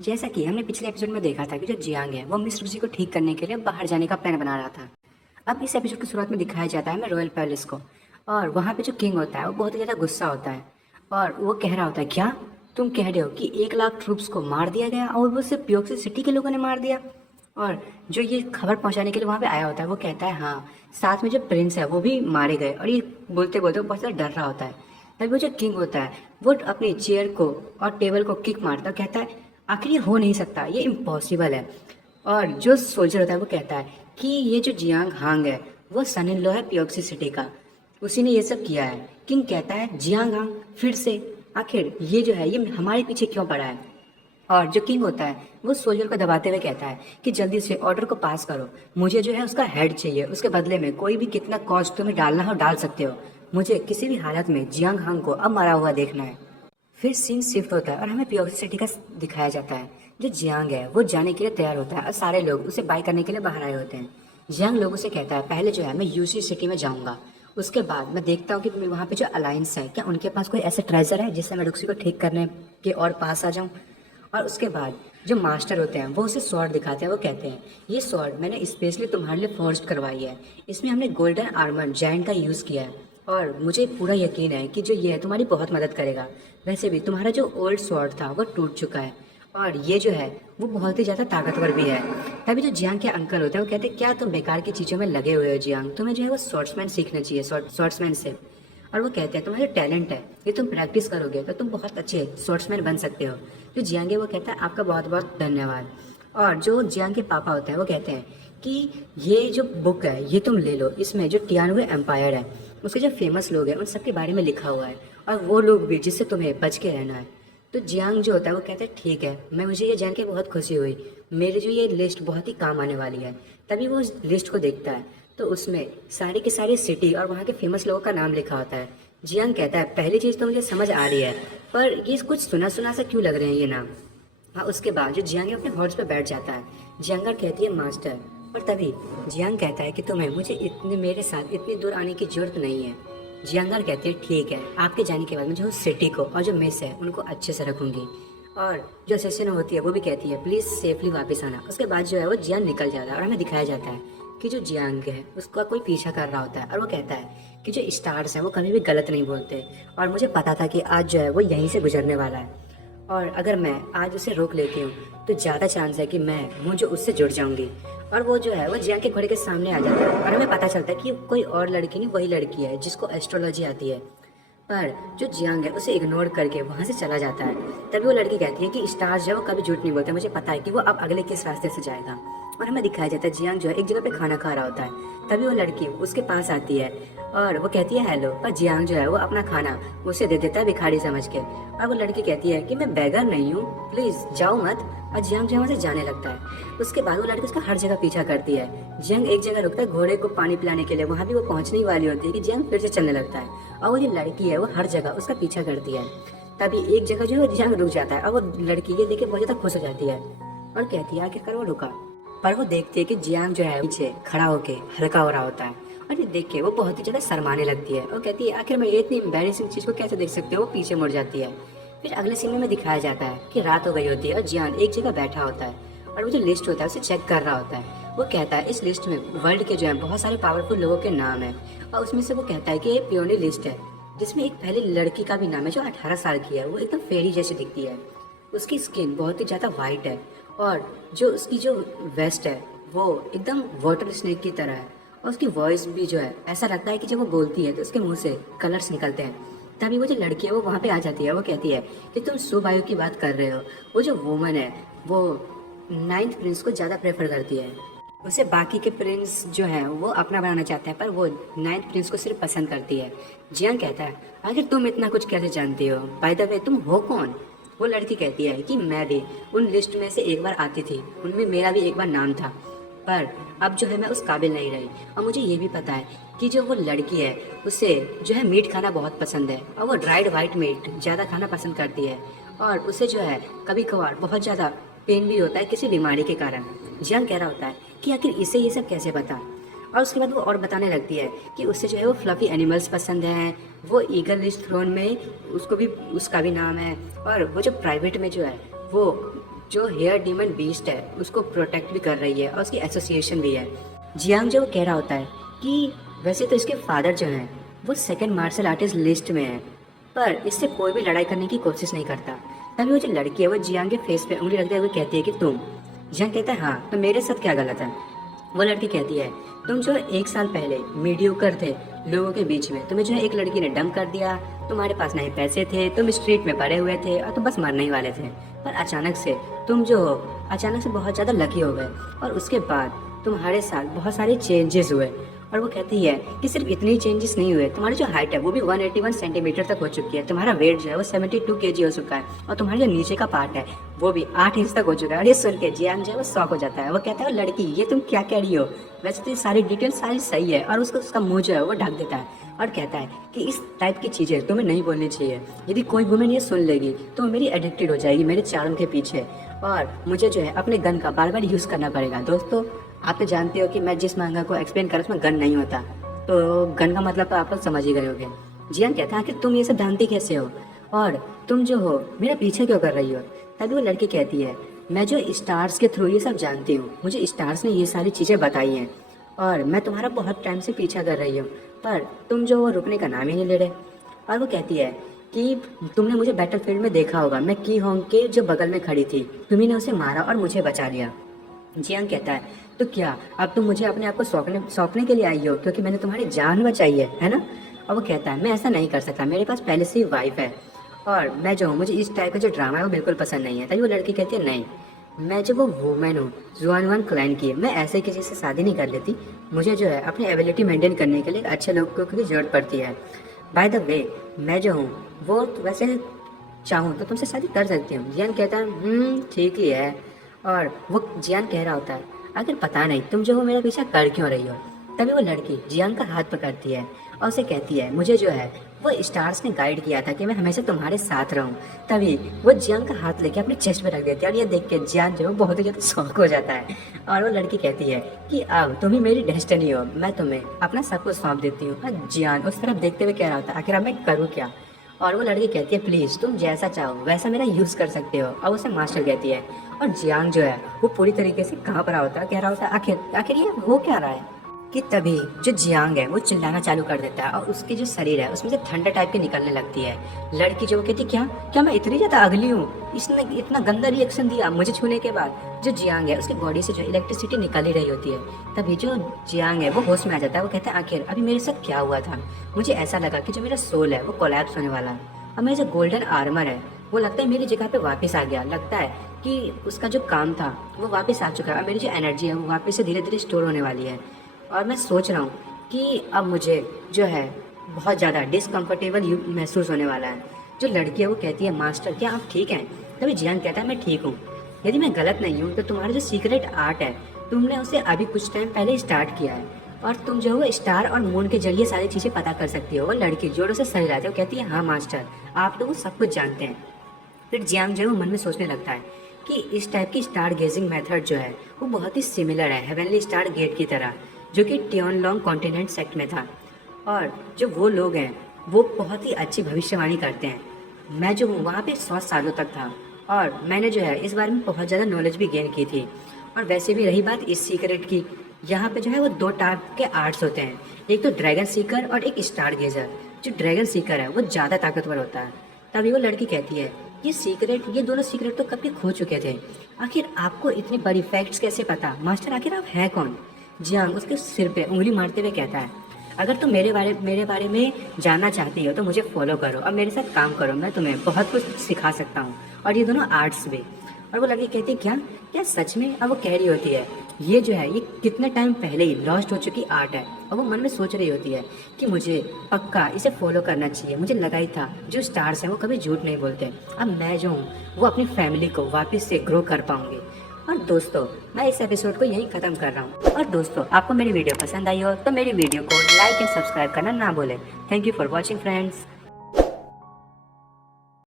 जैसा कि हमने पिछले एपिसोड में देखा था कि जो जियांग है वो मिस रूसी को ठीक करने के लिए बाहर जाने का प्लान बना रहा था। अब इस एपिसोड की शुरुआत में दिखाया जाता है हमें रॉयल पैलेस को, और वहाँ पे जो किंग होता है वो बहुत ही ज़्यादा गुस्सा होता है और वो कह रहा होता है, क्या तुम कह रहे हो कि 1 लाख ट्रूप्स को मार दिया गया और वो सिर्फ प्योक्सी सिटी के लोगों ने मार दिया। और जो ये खबर पहुंचाने के लिए वहाँ पे आया होता है वो कहता है हाँ, साथ में जो प्रिंस है वो भी मारे गए। और ये बोलते बोलते वो बहुत ज़्यादा डर रहा होता है। तभी वो जो किंग होता है वो अपनी चेयर को और टेबल को किक मारता कहता है आखिर ये हो नहीं सकता, ये इम्पॉसिबल है। और जो सोल्जर होता है वो कहता है कि ये जो जियांग हांग है वो सन इन लॉ है प्योक्सी सिटी का, उसी ने ये सब किया है। किंग कहता है जियांग हांग फिर से, आखिर ये जो है ये हमारे पीछे क्यों पड़ा है। और जो किंग होता है वो सोल्जर को दबाते हुए कहता है कि जल्दी से ऑर्डर को पास करो, मुझे जो है उसका हेड चाहिए, उसके बदले में कोई भी कितना कॉस्ट तुम्हें डालना हो डाल सकते हो, मुझे किसी भी हालत में जियांग हांग को अब मरा हुआ देखना है। फिर सीन शिफ्ट होता है और हमें प्योक्सी सिटी का दिखाया जाता है। जो जियांग है वो जाने के लिए तैयार होता है और सारे लोग उसे बाय करने के लिए बाहर आए होते हैं। जियांग लोगों से कहता है पहले जो है मैं यूसी सिटी में जाऊंगा, उसके बाद मैं देखता हूँ कि वहाँ पे जो अलायंस है क्या उनके पास कोई ऐसा ट्रेजर है जिससे मैं रुक्सी को ठीक करने के और पास आ जाऊँ। और उसके बाद जो मास्टर होते हैं वो उसे स्वॉर्ड दिखाते हैं, वो कहते हैं ये स्वॉर्ड मैंने स्पेशली तुम्हारे लिए फोर्ज करवाई है, इसमें हमने गोल्डन आर्मर जायंट का यूज़ किया है और मुझे पूरा यकीन है कि जो ये है तुम्हारी बहुत मदद करेगा। वैसे भी तुम्हारा जो ओल्ड स्वॉर्ड था वो टूट चुका है और ये जो है वो बहुत ही ज़्यादा ताकतवर भी है। तभी जो जियांग के अंकल होते हैं वो कहते हैं क्या तुम बेकार की चीज़ों में लगे हुए हो जियांग, तुम्हें जो है वो स्वॉर्ड्समैन सीखना चाहिए, स्वॉर्ड्समैन से। और वो कहते हैं तुम्हारा जो टैलेंट है ये तुम प्रैक्टिस करोगे तो तुम बहुत अच्छे स्वॉर्ड्समैन बन सकते हो। जो जियांग है वो कहता है आपका बहुत बहुत धन्यवाद। और जो जियांग के पापा होते हैं वो कहते हैं कि ये जो बुक है ये तुम ले लो, इसमें जो टियानवे एम्पायर है उसके जो फेमस लोग हैं उन सब के बारे में लिखा हुआ है और वो लोग भी जिससे तुम्हें बच के रहना है। तो जियांग जो होता है वो कहता है ठीक है, मैं मुझे ये जान के बहुत खुशी हुई, मेरे जो ये लिस्ट बहुत ही काम आने वाली है। तभी वो उस लिस्ट को देखता है तो उसमें सारी की सारी सिटी और वहाँ के फेमस लोगों का नाम लिखा होता है। जियांग कहता है पहली चीज़ तो मुझे समझ आ रही है, पर ये कुछ सुना सुना सा क्यों लग रहे हैं ये नाम। हाँ, उसके बाद जो जियांग अपने हॉर्स पे बैठ जाता है, जियांगर कहती है मास्टर। और तभी जियांग कहता है कि तुम्हें मुझे इतने मेरे साथ इतनी दूर आने की जरूरत नहीं है। जियांगर कहती है ठीक है, आपके जाने के बाद मुझे उस सिटी को और जो मिस है उनको अच्छे से रखूंगी। और जो असिस्टेंट होती है वो भी कहती है प्लीज़ सेफली वापस आना। उसके बाद जो है वो जियांग निकल जाता है और हमें दिखाया जाता है कि जो जियांग है उसका कोई पीछा कर रहा होता है और वो कहता है कि जो स्टार्स हैं वो कभी भी गलत नहीं बोलते और मुझे पता था कि आज जो है वो यहीं से गुजरने वाला है और अगर मैं आज उसे रोक लेती हूँ तो ज़्यादा चांस है कि मैं जो उससे जुड़ जाऊंगी। और वो जो है वो जियांग के घोड़े के सामने आ जाता है और हमें पता चलता है कि कोई और लड़की नहीं वही लड़की है जिसको एस्ट्रोलॉजी आती है। पर जो जियांग है उसे इग्नोर करके वहाँ से चला जाता है। तभी वो लड़की कहती है कि स्टार्स जो है वो कभी झूठ नहीं बोलते, मुझे पता है कि वो अब अगले किस रास्ते से जाएगा। और हमें दिखाया जाता है जियांग जो है एक जगह पे खाना खा रहा होता है। तभी वो लड़की उसके पास आती है और वो कहती है हेलो, पर जियांग जो है वो अपना खाना उसे दे देता है भिखारी समझ के। और वो लड़की कहती है कि मैं बेगर नहीं हूँ, प्लीज़ जाओ मत। और जियांग जो है वहाँ से जाने लगता है। उसके बाद वो लड़की उसका हर जगह पीछा करती है। जियांग एक जगह रुकता है घोड़े को पानी पिलाने के लिए, वहाँ भी वो पहुँचने ही वाली होती है कि जियांग फिर से चलने लगता है और वो जो लड़की है वो हर जगह उसका पीछा करती है। तभी एक जगह जो है जियांग रुक जाता है और वो लड़की ये देख के बहुत ज़्यादा खुश हो जाती है और कहती है आखिरकार वो रुका। पर वो देखती है कि जियांग जो है पीछे खड़ा होके हल्का हो रहा होता है और ये देख के वो बहुत ही ज़्यादा शर्माने लगती है और कहती है आखिर मैं इतनी एम्बैरेसिंग चीज़ को कैसे देख सकते हो। वो पीछे मुड़ जाती है। फिर अगले सीन में दिखाया जाता है कि रात हो गई होती है और जियांग एक जगह बैठा होता है और वो जो लिस्ट होता है उसे चेक कर रहा होता है। वो कहता है इस लिस्ट में वर्ल्ड के जो है बहुत सारे पावरफुल लोगों के नाम है और उसमें से वो कहता है कि ये प्योनी लिस्ट है जिसमें एक पहली लड़की का भी नाम है जो 18 साल की है। वो एकदम फेरी जैसी दिखती है, उसकी स्किन बहुत ही ज़्यादा वाइट है और जो उसकी जो वेस्ट है वो एकदम वाटर स्नेक की तरह है और उसकी वॉइस भी जो है ऐसा लगता है कि जब वो बोलती है तो उसके मुंह से कलर्स निकलते हैं। तभी वो जो लड़की है वो वहाँ पे आ जाती है। वो कहती है कि तुम सुबायु की बात कर रहे हो, वो जो वुमन है वो 9th प्रिंस को ज़्यादा प्रेफर करती है, उसे बाकी के प्रिंस जो है वो अपना बनाना चाहते हैं पर वो 9th प्रिंस को सिर्फ पसंद करती है। जियांग कहता है आखिर तुम इतना कुछ कैसे जानती हो, बाय द वे तुम हो कौन। वो लड़की कहती है कि मैं भी उन लिस्ट में से एक बार आती थी, उनमें मेरा भी एक बार नाम था, पर अब जो है मैं उस काबिल नहीं रही। और मुझे ये भी पता है कि जो वो लड़की है उसे जो है मीट खाना बहुत पसंद है और वो ड्राइड वाइट मीट ज़्यादा खाना पसंद करती है और उसे जो है कभी कभार बहुत ज़्यादा पेन भी होता है किसी बीमारी के कारण। जियांग कह रहा होता है कि आखिर इसे ये सब कैसे पता। और उसके बाद वो और बताने लगती है कि उससे जो है वो फ्लफी एनिमल्स पसंद हैं, वो ईगल लिस्ट थ्रोन में उसको भी उसका भी नाम है और वो जो प्राइवेट में जो है वो जो हेयर डीमन बीस्ट है उसको प्रोटेक्ट भी कर रही है और उसकी एसोसिएशन भी है। जियांग जो कह रहा होता है कि वैसे तो इसके फादर जो हैं वो सेकंड मार्शल आर्टिस्ट लिस्ट में है, पर इससे कोई भी लड़ाई करने की कोशिश नहीं करता। तभी वो जो लड़की है वो जियांग के फेस पे उंगली रखते हुए कहती है कि तुम। जियांग कहता है हाँ, तो मेरे साथ क्या गलत है। वो लड़की कहती है तुम जो 1 साल पहले मीडियोकर थे लोगों के बीच में, तुम्हें जो है एक लड़की ने डंप कर दिया, तुम्हारे पास नहीं पैसे थे, तुम स्ट्रीट में पड़े हुए थे और तुम बस मरने ही वाले थे, पर अचानक से तुम जो हो अचानक से बहुत ज़्यादा लकी हो गए और उसके बाद तुम्हारे साथ बहुत सारे चेंजेस हुए। और वो कहती है कि सिर्फ इतनी चेंजेस नहीं हुए, तुम्हारी जो हाइट है वो भी 181 सेंटीमीटर तक हो चुकी है, तुम्हारा वेट जो है वो 72 kg हो चुका है और तुम्हारा जो नीचे का पार्ट है वो भी 8 इंच तक हो चुका है। और ये सुन के जियांग जो है वो शॉक हो जाता है। वो कहता है लड़की ये तुम क्या कह रही हो, वैसे तो ये सारी डिटेल सारी सही है। और उसका मुंह जो है वो ढक देता है और कहता है कि इस टाइप की चीज़ें तुम्हें नहीं बोलनी चाहिए, यदि कोई वुमेन ये सुन लेगी तो मेरी एडिक्टेड हो जाएगी मेरे चार्म के पीछे और मुझे जो है अपने गन का बार बार यूज़ करना पड़ेगा। दोस्तों आप तो जानते हो कि मैं जिस मांगा को एक्सप्लेन कर उसमें गन नहीं होता, तो गन का मतलब तो आप लोग समझ ही गए होंगे। जियांग कहता है कि तुम ये सब जानती कैसे हो और तुम जो हो मेरा पीछे क्यों कर रही हो। तभी वो लड़की कहती है मैं जो स्टार्स के थ्रू ये सब जानती हूँ, मुझे स्टार्स ने ये सारी चीज़ें बताई हैं और मैं तुम्हारा बहुत टाइम से पीछा कर रही हूँ, पर तुम जो वो रुकने का नाम ही नहीं ले रहे। और वो कहती है कि तुमने मुझे बैटलफील्ड में देखा होगा, मैं की होंग के जो बगल में खड़ी थी, तुम्ही ने उसे मारा और मुझे बचा लिया। जियांग कहता है तो क्या अब तुम मुझे अपने आप को सौंपने के लिए आई हो क्योंकि मैंने तुम्हारी जान बचाई है ना। और वो कहता है मैं ऐसा नहीं कर सकता, मेरे पास पहले से ही वाइफ है और मैं जो हूँ मुझे इस टाइप का जो ड्रामा है वो बिल्कुल पसंद नहीं है। तभी वो लड़की कहती है नहीं, मैं जो वो वूमेन हूँ जुआन क्लैन की, मैं ऐसे किसी से शादी नहीं कर लेती, मुझे जो है अपनी एबिलिटी मेंटेन करने के लिए अच्छे लोगों की जरूरत पड़ती है। बाय द वे मैं जो हूँ वो वैसे चाहूँ तो तुमसे शादी कर सकती हूँ। जियान कहता है ठीक ही है। और वो जियान कह रहा होता है अगर पता नहीं तुम जो हो मेरा पीछा कर क्यों रही हो। तभी वो लड़की जियान का हाथ पकड़ती है और उसे कहती है मुझे जो है वो स्टार्स ने गाइड किया था कि मैं हमेशा तुम्हारे साथ रहूं। तभी वो जियान का हाथ लेके अपने चेस्ट पे रख देती है और ये देख के जियान जो है बहुत ही ज़्यादा शौक हो जाता है। और वो लड़की कहती है कि अब तुम ही मेरी डेस्टिनी हो, मैं तुम्हें अपना सब कुछ सौंप देती हूँ। और जियान उस तरफ देखते हुए कह रहा होता है आखिर अब मैं करूँ क्या। और वो लड़की कहती है प्लीज़ तुम जैसा चाहो वैसा मेरा यूज़ कर सकते हो। और उसे मास्टर कहती है और जियांग जो है वो पूरी तरीके से कहाँ पर होता है, कह रहा होता है आखिर ये हो क्या रहा है। कि तभी जो जियांग है वो चिल्लाना चालू कर देता है और उसकी जो शरीर है उसमें से ठंडा टाइप की निकलने लगती है। लड़की जो कहती क्या क्या मैं इतनी ज़्यादा अगली हूँ, इसने इतना गंदा रिएक्शन दिया मुझे छूने के बाद। जो जियांग है उसकी बॉडी से जो इलेक्ट्रिसिटी निकल ही रही होती है। तभी जो जियांग है वो होश में आ जाता है। वो कहता है आखिर अभी मेरे साथ क्या हुआ था, मुझे ऐसा लगा कि जो मेरा सोल है वो कोलैप्स होने वाला है और मेरा जो गोल्डन आर्मर है वो लगता है मेरी जगह पे वापस आ गया। लगता है कि उसका जो काम था वो वापस आ चुका है और मेरी जो एनर्जी है वो वापस से धीरे धीरे स्टोर होने वाली है। और मैं सोच रहा हूँ कि अब मुझे जो है बहुत ज़्यादा डिसकम्फर्टेबल महसूस होने वाला है। जो लड़की है वो कहती है मास्टर क्या आप ठीक हैं। तभी जियांग कहता है मैं ठीक हूँ, यदि मैं गलत नहीं हूँ तो तुम्हारा जो सीक्रेट आर्ट है तुमने उसे अभी कुछ टाइम पहले स्टार्ट किया है और तुम जो है स्टार और मून के जरिए सारी चीज़ें पता कर सकती हो। वो लड़की जोरों से सही रहती है, वो कहती है हाँ मास्टर आप लोग सब कुछ जानते हैं। फिर जियांग जो है वो मन में सोचने लगता है कि इस टाइप की स्टार गेजिंग मेथड जो है वो बहुत ही सिमिलर है हेवनली स्टार गेट की तरह, जो कि टियोनलोंग कॉन्टिनेंट सेक्ट में था। और जो वो लोग हैं वो बहुत ही अच्छी भविष्यवाणी करते हैं। मैं जो हूँ वहाँ पे 100 सालों तक था और मैंने जो है इस बारे में बहुत ज़्यादा नॉलेज भी गेन की थी। और वैसे भी रही बात इस सीक्रेट की, यहाँ पे जो है वो 2 टाइप के आर्ट्स होते हैं, एक तो ड्रैगन सीकर और एक स्टार गेजर। जो ड्रैगन सीकर है वो ज़्यादा ताकतवर होता है। तभी वो लड़की कहती है ये दोनों सीक्रेट तो कब के खो चुके थे, आखिर आपको इतनी बड़ी फैक्ट्स कैसे पता मास्टर, आखिर आप हैं कौन। जियांग उसके सिर पे उंगली मारते हुए कहता है अगर तुम मेरे बारे में जानना चाहती हो तो मुझे फॉलो करो और मेरे साथ काम करो, मैं तुम्हें बहुत कुछ सिखा सकता हूँ और ये दोनों आर्ट्स भी। और वो लड़की कहती है क्या क्या सच में। अब वो कह रही होती है ये जो है ये कितने टाइम पहले ही लॉस्ट हो चुकी आर्ट है। और वो मन में सोच रही होती है कि मुझे पक्का इसे फॉलो करना चाहिए, मुझे लगा ही था जो स्टार्स हैं वो कभी झूठ नहीं बोलते। अब मैं जो हूँ वो अपनी फैमिली को वापस से ग्रो कर पाऊंगी। और दोस्तों मैं इस एपिसोड को यहीं ख़त्म कर रहा हूँ। और दोस्तों आपको मेरी वीडियो पसंद आई हो तो मेरी वीडियो को लाइक एंड सब्सक्राइब करना ना भूलें। Thank you for watching friends.